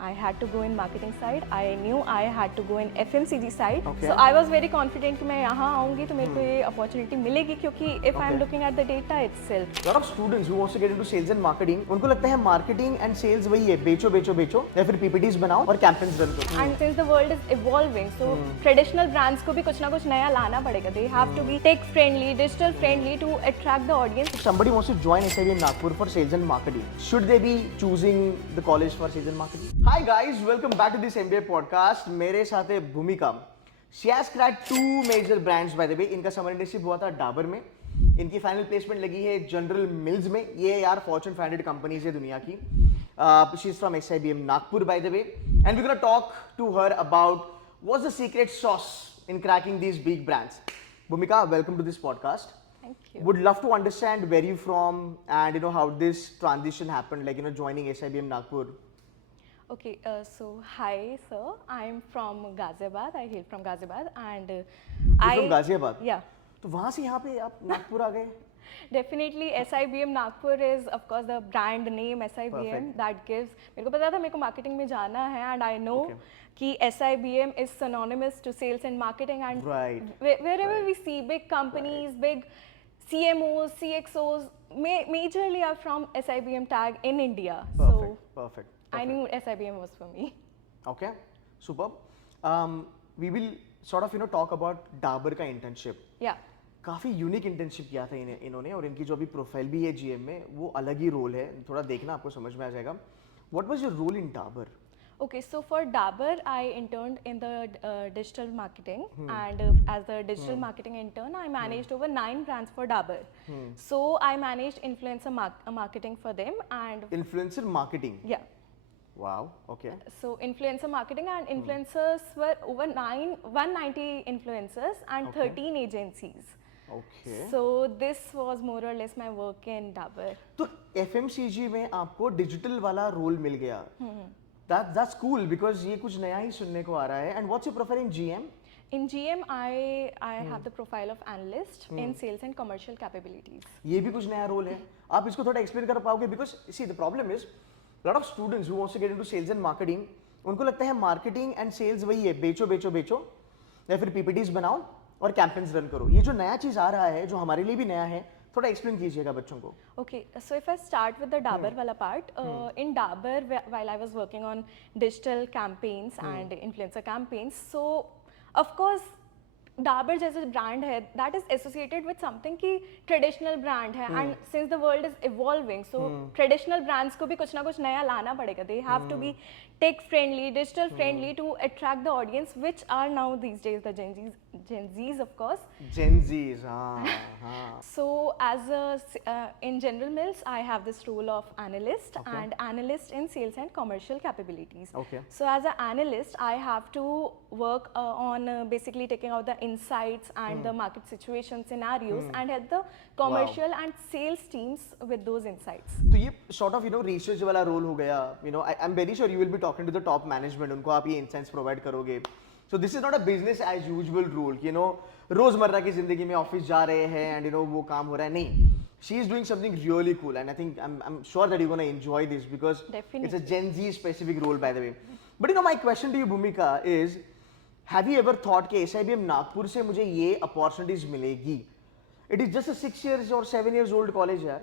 I had to go in marketing side. I knew I had to go in FMCG side. Okay. So I was very confident कि मैं यहाँ आऊँगी तो मेरे को ये opportunity मिलेगी क्योंकि if I'm looking at the data itself. lot of students who wants to get into sales and marketing, उनको लगता है marketing and sales वही है, बेचो बेचो बेचो या फिर PPTs बनाओ और campaigns run करो. And since the world is evolving, so traditional brands को भी कुछ ना कुछ नया लाना पड़ेगा. They have to be tech friendly, digital friendly to attract the audience. If somebody wants to join SIBM Nagpur for sales and marketing, should they be choosing the college for sales and marketing? Hi guys, welcome back to this MBA podcast. मेरे साथ है भूमिका. She has cracked two major brands by the way. इनका summer internship हुआ था डाबर में. इनकी final placement लगी है जनरल मिल्स में. ये यार फॉर्च्यून 500 कंपनीज है दुनिया की. She is from SIBM Nagpur by the way, and we're gonna talk to her about what's the secret sauce in cracking these big brands. Bhumika, welcome to this podcast. Thank you. Would love to understand where you from and how this transition happened, like joining SIBM Nagpur. Okay, so hi sir, I'm from Ghaziabad. I hail from Ghaziabad and You're from Ghaziabad? Yeah. तो वहाँ से यहाँ पे आप नागपुर आ गए? Definitely SIBM Nagpur is of course the brand name SIBM Perfect. that gives. मेरे को पता था मेरे को marketing में जाना है and I know Okay. कि SIBM is synonymous to sales and marketing and Right. Wherever we see big companies, big CMOs, CXOs, majorly are from SIBM tag in India. Perfect. Perfect. I knew SIBM was for me. Okay. Superb. We will sort of talk about Dabur का internship. Yeah. काफी unique internship किया था इन्होंने और इनकी जो अभी profile भी है जीएम में वो अलग ही रोल है. थोड़ा देखना आपको समझ में आ जाएगा. What was your role in Dabur? Okay, so for Dabur, I interned in the digital marketing, and as a digital marketing intern, I managed over 9 brands for Dabur. So I managed influencer marketing for them, and Influencer marketing. yeah. Wow. Okay. So influencer marketing and influencers were over 190 influencers and Okay. 13 agencies. Okay. So this was more or less my work in Dabur. तो FMCG में आपको digital वाला role मिल गया. That's cool because ये कुछ नया ही सुनने को आ रहा है. And what's your profile in GM? In GM, I have the profile of analyst in sales and commercial capabilities. ये भी कुछ नया रोल है. आप इसको थोड़ा एक्सप्लेन कर पाओगे? Because see the problem is lot of students who wants to get into sales and marketing, उनको लगता है marketing and sales वही है, बेचो बेचो बेचो या फिर PPTs बनाओ और campaigns run करो. ये जो नया चीज आ रहा है जो हमारे लिए भी नया है, थोड़ा एक्सप्लेन कीजिएगा बच्चों को. Okay, so if I start with the Dabur wala part, in Dabur, while I was working on digital campaigns and influencer campaigns, so of course Dabur जैसे brand है, that is associated with something कि traditional brand है, and since the world is evolving, so traditional brands को भी कुछ ना कुछ नया लाना पड़ेगा. They have to be tech friendly, digital friendly to attract the audience, which are now these days the Gen Zs of course. Gen Zs, हाँ हाँ. So as in General Mills, I have this role of analyst and analyst in sales and commercial capabilities. Okay. So as an analyst, I have to work on basically taking out the insights and the market situation scenarios and help the commercial and sales teams with those insights. तो ये sort of research वाला role हो गया. I'm very sure you will be talking to the top management. उनको आप ये insights provide करोगे. So this is not a business as usual role. रोजमर्रा की जिंदगी में ऑफिस जा रहे हैं and वो काम हो रहा है. नहीं. She is doing something really cool and I think I'm sure that you're going to enjoy this because Definitely. it's a Gen Z specific role by the way. But my question to you Bhumika is, have you ever thought कि SIBM Nagpur से मुझे ये opportunities मिलेगी? It is just a 6 years or 7 years old college यार.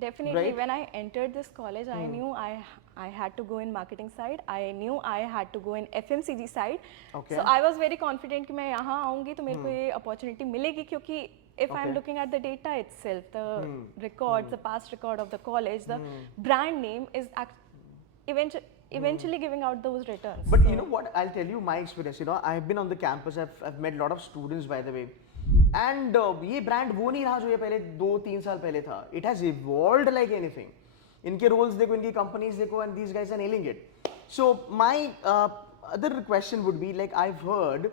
Definitely, Right? when I entered this college, I knew I had to go in marketing side. I knew I had to go in FMCG side. Okay. So I was very confident कि मैं यहाँ आऊँगी तो मेरे को ये opportunity मिलेगी क्योंकि if I'm looking at the data itself, the records, the past record of the college, the brand name is eventually giving out those returns. But So- you know what? I'll tell you my experience. I've been on the campus. I've met a lot of students by the way. And ये brand वो नहीं रहा जो ये पहले 2-3 साल पहले था. It has evolved like anything. इनके roles देखो, इनकी companies देखो, and these guys are nailing it. So my other question would be like I've heard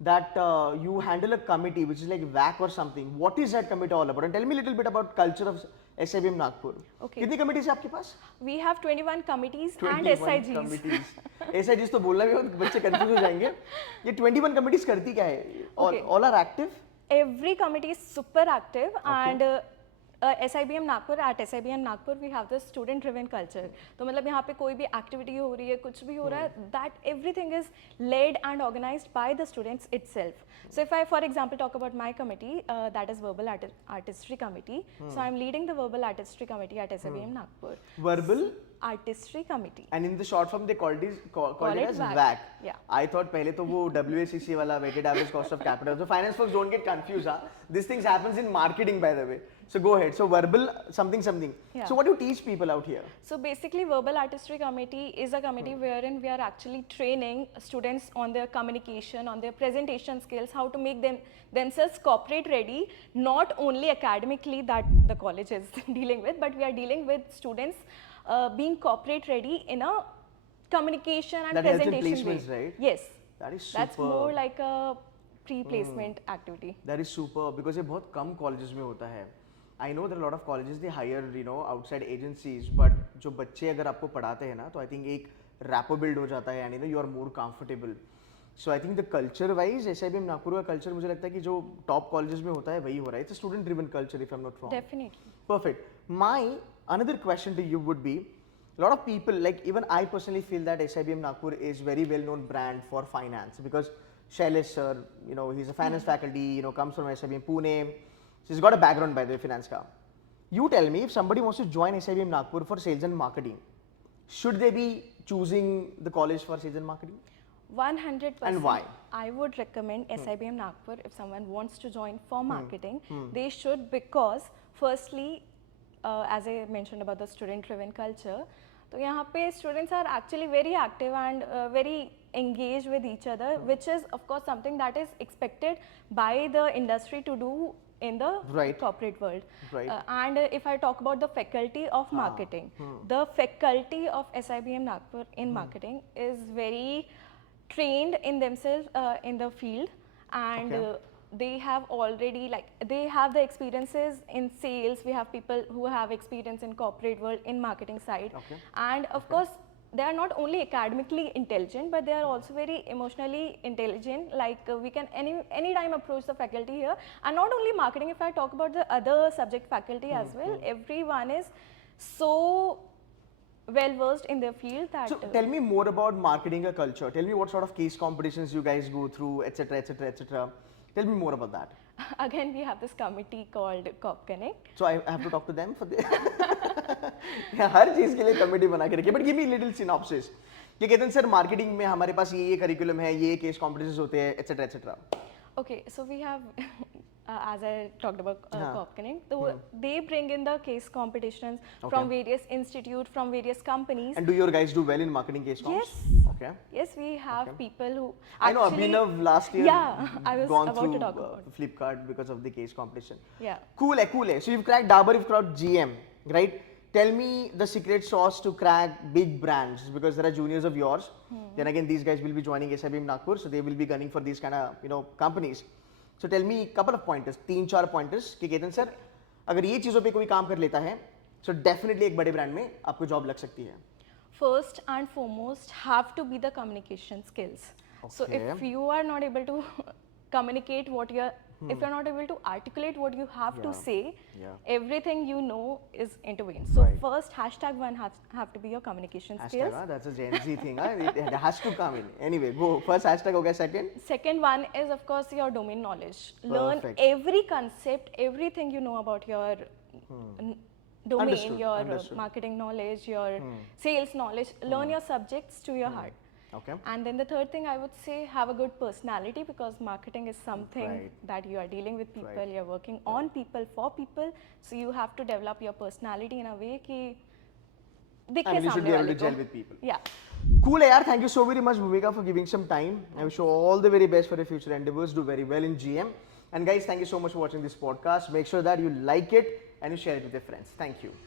that you handle a committee which is like WAC or something. What is that committee all about? And tell me a little bit about culture of SIBM Nagpur. Okay. कितनी committees है आपके पास? We have 21 committees and 21 SIGs. committees. SIGs तो बोलना भी हो तो बच्चे confuse हो जाएंगे. ये 21 committees करती क्या है? Okay. All are active? Every committee is super active and SIBM Nagpur, at SIBM Nagpur we have this student driven culture. तो मतलब यहाँ पे कोई भी activity हो रही है, कुछ भी हो रहा है, that everything is led and organized by the students itself. So if I for example talk about my committee, that is verbal artistry committee. So I'm leading the verbal artistry committee at SIBM Nagpur. Verbal Artistry committee. and in the short form they called it it as WAC. WAC. Yeah. I thought पहले तो वो WACC वाला weighted average cost of capital. So finance folks don't get confused. Huh? These things happens in marketing by the way. So go ahead. So verbal something. Yeah. So what do you teach people out here? So basically, Verbal Artistry Committee is a committee wherein we are actually training students on their communication, on their presentation skills, how to make themselves corporate ready, not only academically that the college is dealing with, but we are dealing with students being corporate ready in a communication and That helps in presentation way. placements, right? Yes. That is That's superb. more like a pre-placement activity. That is super because ये बहुत कम colleges में होता है. I know there are a lot of colleges they hire outside agencies, but जो बच्चे अगर आपको पढ़ाते हैं ना तो I think एक rapport build हो जाता है and you are more comfortable. So I think the culture wise SIBM Nagpur का culture मुझे लगता है कि जो top colleges में होता है वही हो रहा है. It's a student driven culture if I'm not wrong. Definitely. Perfect. My another question to you would be, a lot of people, like even I personally feel that SIBM Nagpur is very well known brand for finance because Shailesh sir, he's a finance faculty, comes from SIBM Pune. So he's got a background by the way, finance ka. You tell me if somebody wants to join SIBM Nagpur for sales and marketing, should they be choosing the college for sales and marketing? 100%. And why? I would recommend SIBM Nagpur if someone wants to join for marketing. They should because firstly, as I mentioned about the student-driven culture, तो यहाँ पे students are actually very active and very engaged with each other, which is of course something that is expected by the industry to do in the Right. corporate world. Right. And if I talk about the faculty of marketing, the faculty of SIBM Nagpur in marketing is very trained in themselves in the field, and Okay. they have already they have the experiences in sales. We have people who have experience in corporate world, in marketing side, Okay. and of course they are not only academically intelligent, but they are also very emotionally intelligent. We can anytime approach the faculty here, and not only marketing. If I talk about the other subject faculty as well, everyone is so well versed in their field that. So tell me more about marketing a culture. Tell me what sort of case competitions you guys go through, etc., etc., etc. Tell me more about that. Again, we have this committee called Cop Connect. So I have to talk to them for the हर चीज के लिए committee बना के रखिए. But give me little synopsis. ये कहते हैं sir marketing में हमारे पास ये करिकुलम है, ये केस कॉम्पिटिशंस होते हैं, etc., etc. Okay, so we have, as I talked about Cop Connect, they bring in the case competitions from various institutes, from various companies. And do your guys do well in marketing case comps? Yes. Okay. Yes, we have people who I know actually. Abhinav last year Yeah, I was gone about through to talk about. Flipkart because of the case competition. Yeah. Cool hai, cool hai. So you've cracked Dabur, you've cracked GM, right? Tell me the secret sauce to crack big brands because there are juniors of yours. Then again, these guys will be joining SIBM Nagpur, so they will be gunning for these kind of companies. So tell me couple of pointers, 3-4 pointers कि Ketan sir अगर ये चीजों पे कोई काम कर लेता है, so definitely एक बड़े ब्रांड में आपको जॉब लग सकती है. First and foremost have to be the communication skills. So Okay. if you are not able to communicate what you're, if you're not able to articulate what you have to say, everything you know is intervened. So Right. first #1 have to be your communication Hashtag, skills. that's a Gen Z thing. It has to come in. Anyway, go. First hashtag हो गया. Second. Second one is of course your domain knowledge. Learn Perfect. every concept, everything you know about your domain, Understood, your understood. marketing knowledge, your sales knowledge. Learn your subjects to your heart. Okay. And then the third thing I would say, have a good personality because marketing is something Right. that you are dealing with people, Right. you're working on people, for people. So you have to develop your personality in a way कि दिखे I mean, you should be सामने able वाले to gel को. with people. Yeah. Cool, yaar. Thank you so very much, Bhumika, for giving some time. I wish you all the very best for your future endeavors. Do very well in GM. And guys, thank you so much for watching this podcast. Make sure that you like it and you share it with your friends. Thank you.